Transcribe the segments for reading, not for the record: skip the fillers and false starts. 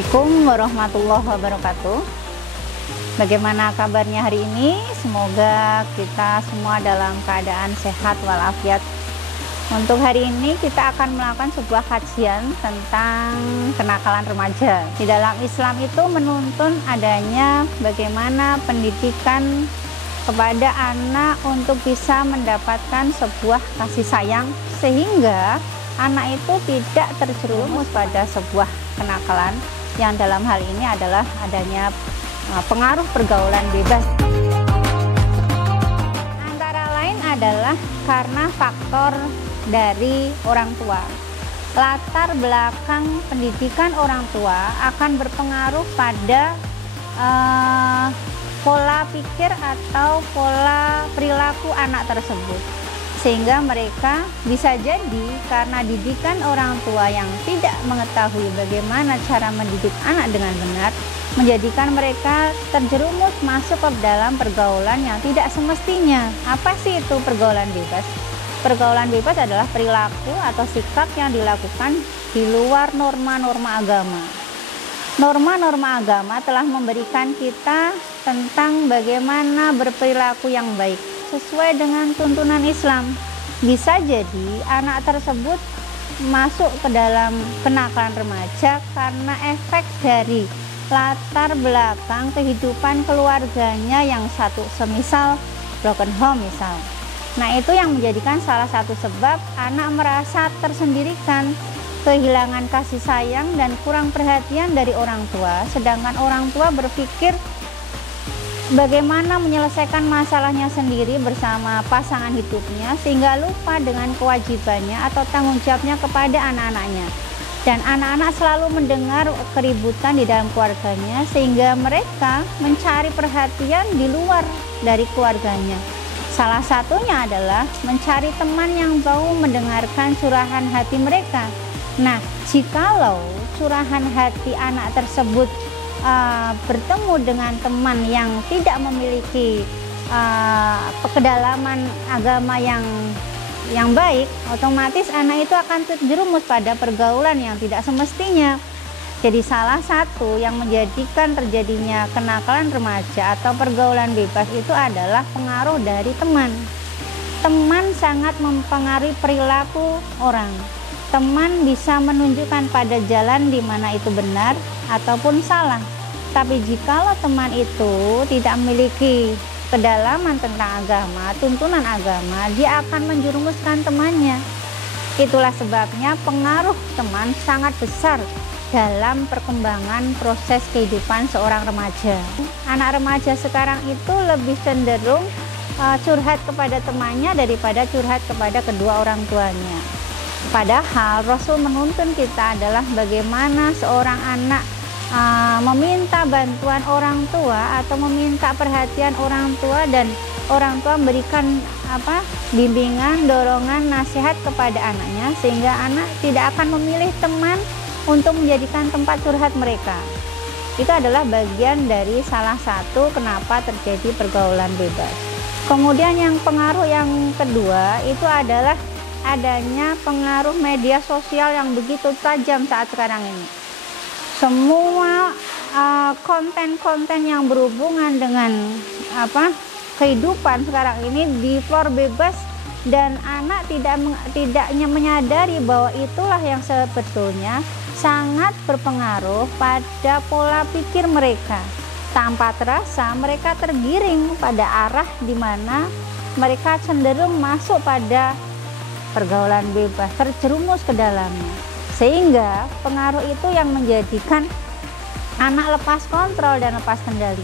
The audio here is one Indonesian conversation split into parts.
Assalamualaikum warahmatullahi wabarakatuh. Bagaimana kabarnya hari ini? Semoga kita semua dalam keadaan sehat walafiat. Untuk hari ini kita akan melakukan sebuah kajian tentang kenakalan remaja. Di dalam Islam itu menuntun adanya bagaimana pendidikan kepada anak untuk bisa mendapatkan sebuah kasih sayang, sehingga anak itu tidak terjerumus pada sebuah kenakalan yang dalam hal ini adalah adanya pengaruh pergaulan bebas. Antara lain adalah karena faktor dari orang tua. Latar belakang pendidikan orang tua akan berpengaruh pada pola pikir atau pola perilaku anak tersebut. Sehingga mereka bisa jadi karena didikan orang tua yang tidak mengetahui bagaimana cara mendidik anak dengan benar, menjadikan mereka terjerumus masuk ke dalam pergaulan yang tidak semestinya. Apa sih itu pergaulan bebas? Pergaulan bebas adalah perilaku atau sikap yang dilakukan di luar norma-norma agama. Norma-norma agama telah memberikan kita tentang bagaimana berperilaku yang baik sesuai dengan tuntunan Islam. Bisa jadi anak tersebut masuk ke dalam kenakalan remaja karena efek dari latar belakang kehidupan keluarganya yang satu, semisal broken home misal. Nah, itu yang menjadikan salah satu sebab anak merasa tersendirikan, kehilangan kasih sayang dan kurang perhatian dari orang tua, sedangkan orang tua berpikir bagaimana menyelesaikan masalahnya sendiri bersama pasangan hidupnya, sehingga lupa dengan kewajibannya atau tanggung jawabnya kepada anak-anaknya. Dan anak-anak selalu mendengar keributan di dalam keluarganya, sehingga mereka mencari perhatian di luar dari keluarganya. Salah satunya adalah mencari teman yang mau mendengarkan curahan hati mereka. Nah, jikalau curahan hati anak tersebut bertemu dengan teman yang tidak memiliki kedalaman agama yang baik, otomatis anak itu akan terjerumus pada pergaulan yang tidak semestinya. Jadi salah satu yang menjadikan terjadinya kenakalan remaja atau pergaulan bebas itu adalah pengaruh dari teman. Teman sangat mempengaruhi perilaku orang. Teman bisa menunjukkan pada jalan di mana itu benar ataupun salah. Tapi jikalau teman itu tidak memiliki kedalaman tentang agama, tuntunan agama, dia akan menjerumuskan temannya. Itulah sebabnya pengaruh teman sangat besar dalam perkembangan proses kehidupan seorang remaja. Anak remaja sekarang itu lebih cenderung curhat kepada temannya daripada curhat kepada kedua orang tuanya. Padahal Rasul menuntun kita adalah bagaimana seorang anak meminta bantuan orang tua atau meminta perhatian orang tua, dan orang tua memberikan bimbingan, dorongan, nasihat kepada anaknya, sehingga anak tidak akan memilih teman untuk menjadikan tempat curhat mereka. Itu adalah bagian dari salah satu kenapa terjadi pergaulan bebas. Kemudian yang pengaruh yang kedua itu adalah adanya pengaruh media sosial yang begitu tajam saat sekarang ini. Semua konten-konten yang berhubungan dengan kehidupan sekarang ini di floor bebas, dan anak tidaknya menyadari bahwa itulah yang sebetulnya sangat berpengaruh pada pola pikir mereka. Tanpa terasa mereka tergiring pada arah di mana mereka cenderung masuk pada pergaulan bebas, terjerumus ke dalamnya, sehingga pengaruh itu yang menjadikan anak lepas kontrol dan lepas kendali.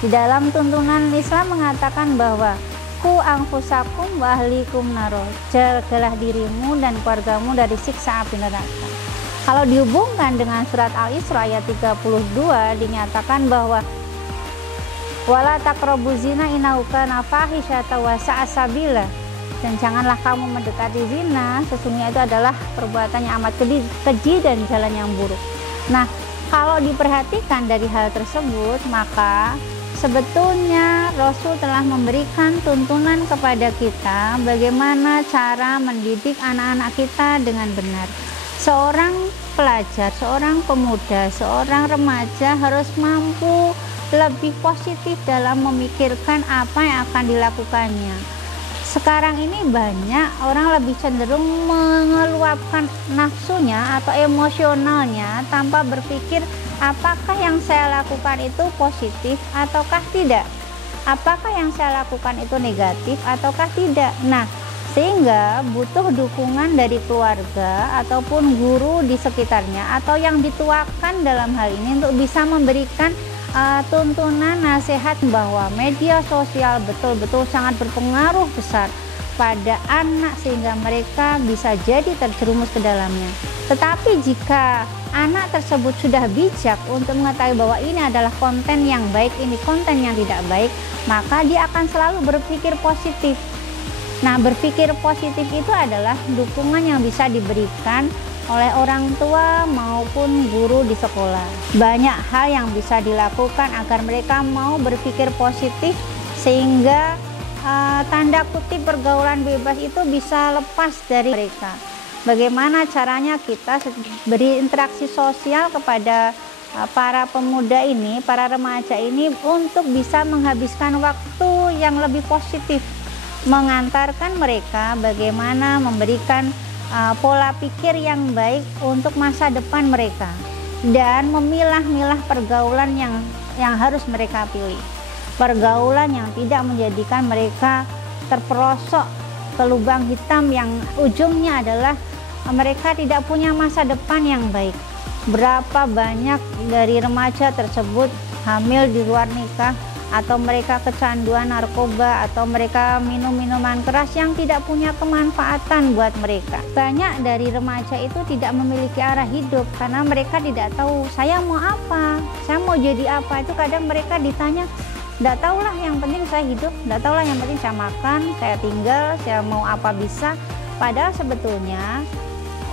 Di dalam tuntunan Islam mengatakan bahwa ku anfusakum wa ahlikum naro, jagalah dirimu dan keluargamu dari siksa api neraka. Kalau dihubungkan dengan surat Al-Isra ayat 32 dinyatakan bahwa wala taqrabuz zina innahu kana fahisyatan wa sa'a sabila, dan janganlah kamu mendekati zina, sesungguhnya itu adalah perbuatan yang amat keji dan jalan yang buruk. Nah, kalau diperhatikan dari hal tersebut, maka sebetulnya Rasul telah memberikan tuntunan kepada kita bagaimana cara mendidik anak-anak kita dengan benar. Seorang pelajar, seorang pemuda, seorang remaja harus mampu lebih positif dalam memikirkan apa yang akan dilakukannya. Sekarang ini banyak orang lebih cenderung mengeluapkan nafsunya atau emosionalnya tanpa berpikir apakah yang saya lakukan itu positif ataukah tidak, apakah yang saya lakukan itu negatif ataukah tidak. Nah, sehingga butuh dukungan dari keluarga ataupun guru di sekitarnya atau yang dituakan dalam hal ini untuk bisa memberikan tuntunan nasihat bahwa media sosial betul-betul sangat berpengaruh besar pada anak sehingga mereka bisa jadi terjerumus ke dalamnya. Tetapi jika anak tersebut sudah bijak untuk mengetahui bahwa ini adalah konten yang baik, ini konten yang tidak baik, maka dia akan selalu berpikir positif. Nah, berpikir positif itu adalah dukungan yang bisa diberikan oleh orang tua maupun guru di sekolah. Banyak hal yang bisa dilakukan agar mereka mau berpikir positif sehingga tanda kutip pergaulan bebas itu bisa lepas dari mereka. Bagaimana caranya kita beri interaksi sosial kepada para pemuda ini, para remaja ini untuk bisa menghabiskan waktu yang lebih positif, mengantarkan mereka bagaimana memberikan pola pikir yang baik untuk masa depan mereka dan memilah-milah pergaulan yang harus mereka pilih. Pergaulan yang tidak menjadikan mereka terperosok ke lubang hitam yang ujungnya adalah mereka tidak punya masa depan yang baik. Berapa banyak dari remaja tersebut hamil di luar nikah, atau mereka kecanduan narkoba, atau mereka minum minuman keras yang tidak punya kemanfaatan buat mereka. Banyak dari remaja itu tidak memiliki arah hidup karena mereka tidak tahu saya mau apa, saya mau jadi apa. Itu kadang mereka ditanya, tidak tahulah, yang penting saya hidup, tidak tahulah, yang penting saya makan, saya tinggal, saya mau apa bisa. Padahal sebetulnya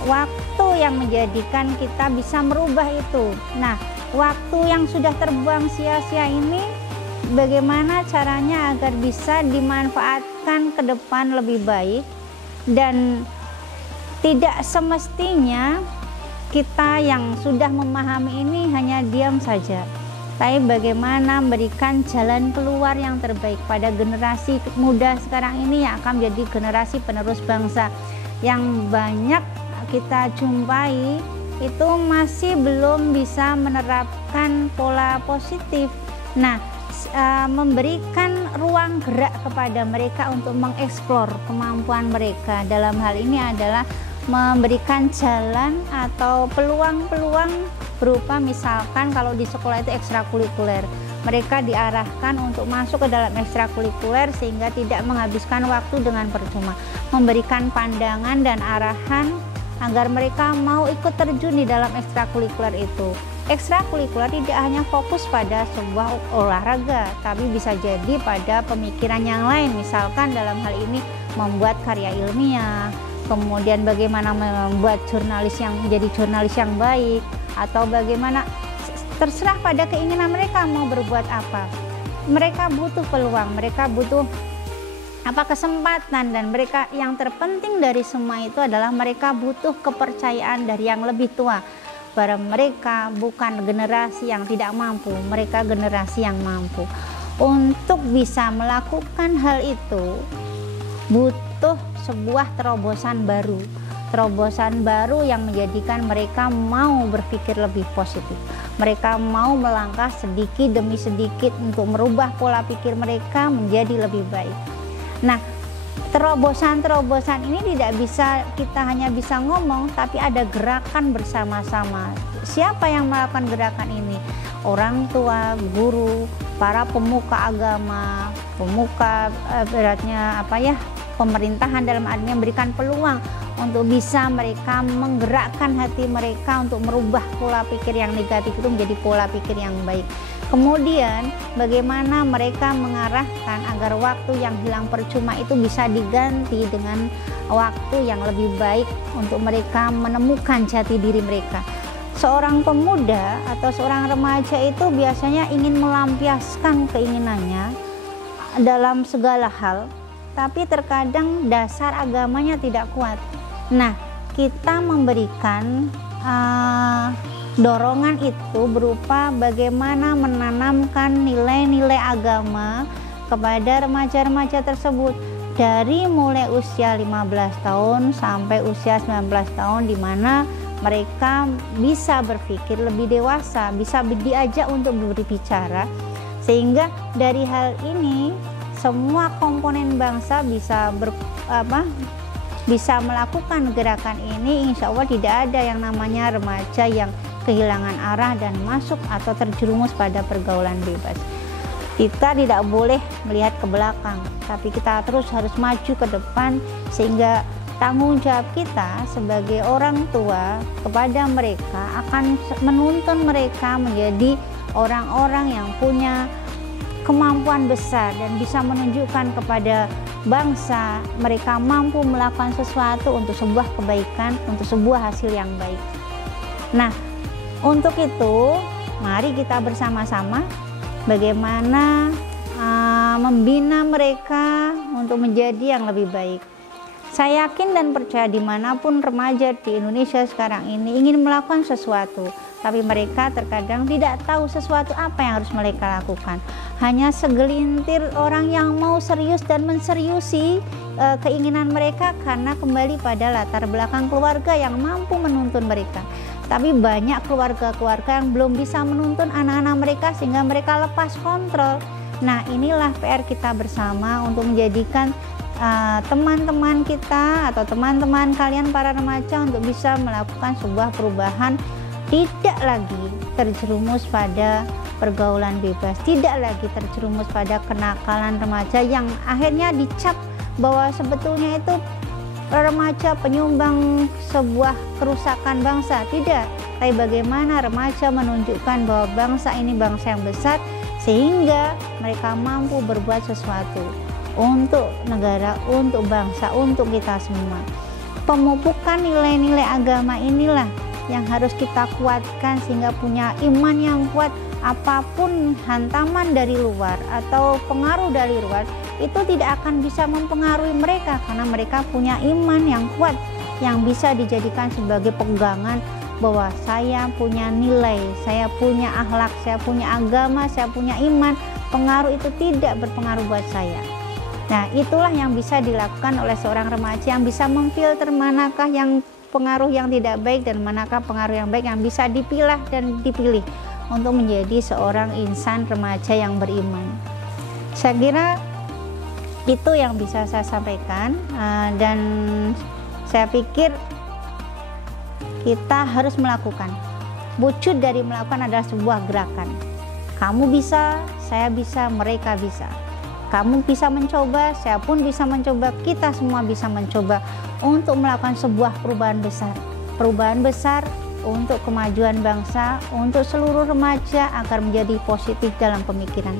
waktu yang menjadikan kita bisa merubah itu. Nah, waktu yang sudah terbuang sia-sia ini bagaimana caranya agar bisa dimanfaatkan ke depan lebih baik, dan tidak semestinya kita yang sudah memahami ini hanya diam saja, tapi bagaimana memberikan jalan keluar yang terbaik pada generasi muda sekarang ini yang akan menjadi generasi penerus bangsa. Yang banyak kita jumpai itu masih belum bisa menerapkan pola positif. Nah, memberikan ruang gerak kepada mereka untuk mengeksplor kemampuan mereka. Dalam hal ini adalah memberikan jalan atau peluang-peluang berupa misalkan kalau di sekolah itu ekstrakurikuler. Mereka diarahkan untuk masuk ke dalam ekstrakurikuler sehingga tidak menghabiskan waktu dengan percuma. Memberikan pandangan dan arahan agar mereka mau ikut terjun di dalam ekstrakurikuler itu. Ekstrakurikuler tidak hanya fokus pada sebuah olahraga, tapi bisa jadi pada pemikiran yang lain. Misalkan dalam hal ini membuat karya ilmiah, kemudian bagaimana membuat jurnalis yang menjadi jurnalis yang baik, atau bagaimana, terserah pada keinginan mereka mau berbuat apa. Mereka butuh peluang, mereka butuh kesempatan, dan mereka yang terpenting dari semua itu adalah mereka butuh kepercayaan dari yang lebih tua. Bahwa mereka bukan generasi yang tidak mampu, mereka generasi yang mampu. Untuk bisa melakukan hal itu butuh sebuah terobosan baru yang menjadikan mereka mau berpikir lebih positif. Mereka mau melangkah sedikit demi sedikit untuk merubah pola pikir mereka menjadi lebih baik. Nah, terobosan-terobosan ini tidak bisa kita hanya bisa ngomong, tapi ada gerakan bersama-sama. Siapa yang melakukan gerakan ini? Orang tua, guru, para pemuka agama, pemerintahan dalam artinya memberikan peluang untuk bisa mereka menggerakkan hati mereka untuk merubah pola pikir yang negatif itu menjadi pola pikir yang baik. Kemudian bagaimana mereka mengarahkan agar waktu yang hilang percuma itu bisa diganti dengan waktu yang lebih baik untuk mereka menemukan jati diri mereka. Seorang pemuda atau seorang remaja itu biasanya ingin melampiaskan keinginannya dalam segala hal, tapi terkadang dasar agamanya tidak kuat. Nah, kita memberikan dorongan itu berupa bagaimana menanamkan nilai-nilai agama kepada remaja-remaja tersebut dari mulai usia 15 tahun sampai usia 19 tahun, di mana mereka bisa berpikir lebih dewasa, bisa diajak untuk berbicara, sehingga dari hal ini semua komponen bangsa bisa bisa melakukan gerakan ini. Insya Allah tidak ada yang namanya remaja yang kehilangan arah dan masuk atau terjerumus pada pergaulan bebas. Kita tidak boleh melihat ke belakang, tapi kita terus harus maju ke depan, sehingga tanggung jawab kita sebagai orang tua kepada mereka akan menuntun mereka menjadi orang-orang yang punya kemampuan besar dan bisa menunjukkan kepada bangsa mereka mampu melakukan sesuatu untuk sebuah kebaikan, untuk sebuah hasil yang baik. Nah, untuk itu mari kita bersama-sama bagaimana membina mereka untuk menjadi yang lebih baik. Saya yakin dan percaya dimanapun remaja di Indonesia sekarang ini ingin melakukan sesuatu, tapi mereka terkadang tidak tahu sesuatu apa yang harus mereka lakukan. Hanya segelintir orang yang mau serius dan menseriusi keinginan mereka karena kembali pada latar belakang keluarga yang mampu menuntun mereka. Tapi banyak keluarga-keluarga yang belum bisa menuntun anak-anak mereka sehingga mereka lepas kontrol. Nah, inilah PR kita bersama untuk menjadikan teman-teman kita atau teman-teman kalian para remaja untuk bisa melakukan sebuah perubahan, tidak lagi terjerumus pada pergaulan bebas, tidak lagi terjerumus pada kenakalan remaja yang akhirnya dicap bahwa sebetulnya itu remaja penyumbang sebuah kerusakan bangsa. Tidak, tapi bagaimana remaja menunjukkan bahwa bangsa ini bangsa yang besar sehingga mereka mampu berbuat sesuatu untuk negara, untuk bangsa, untuk kita semua. Pemupukan nilai-nilai agama inilah yang harus kita kuatkan sehingga punya iman yang kuat. Apapun hantaman dari luar atau pengaruh dari luar itu tidak akan bisa mempengaruhi mereka, karena mereka punya iman yang kuat yang bisa dijadikan sebagai pegangan bahwa saya punya nilai, saya punya akhlak, saya punya agama, saya punya iman. Pengaruh itu tidak berpengaruh buat saya. Nah, itulah yang bisa dilakukan oleh seorang remaja yang bisa memfilter manakah yang pengaruh yang tidak baik dan manakah pengaruh yang baik yang bisa dipilah dan dipilih untuk menjadi seorang insan remaja yang beriman. Saya kira itu yang bisa saya sampaikan, dan saya pikir kita harus melakukan. Wujud dari melakukan adalah sebuah gerakan. Kamu bisa, saya bisa, mereka bisa. Kamu bisa mencoba, saya pun bisa mencoba, kita semua bisa mencoba untuk melakukan sebuah perubahan besar. Perubahan besar untuk kemajuan bangsa, untuk seluruh remaja agar menjadi positif dalam pemikiran.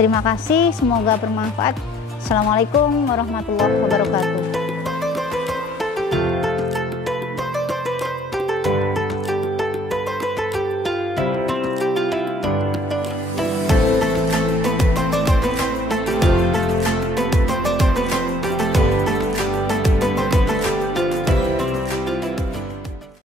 Terima kasih, semoga bermanfaat. Assalamualaikum warahmatullahi wabarakatuh.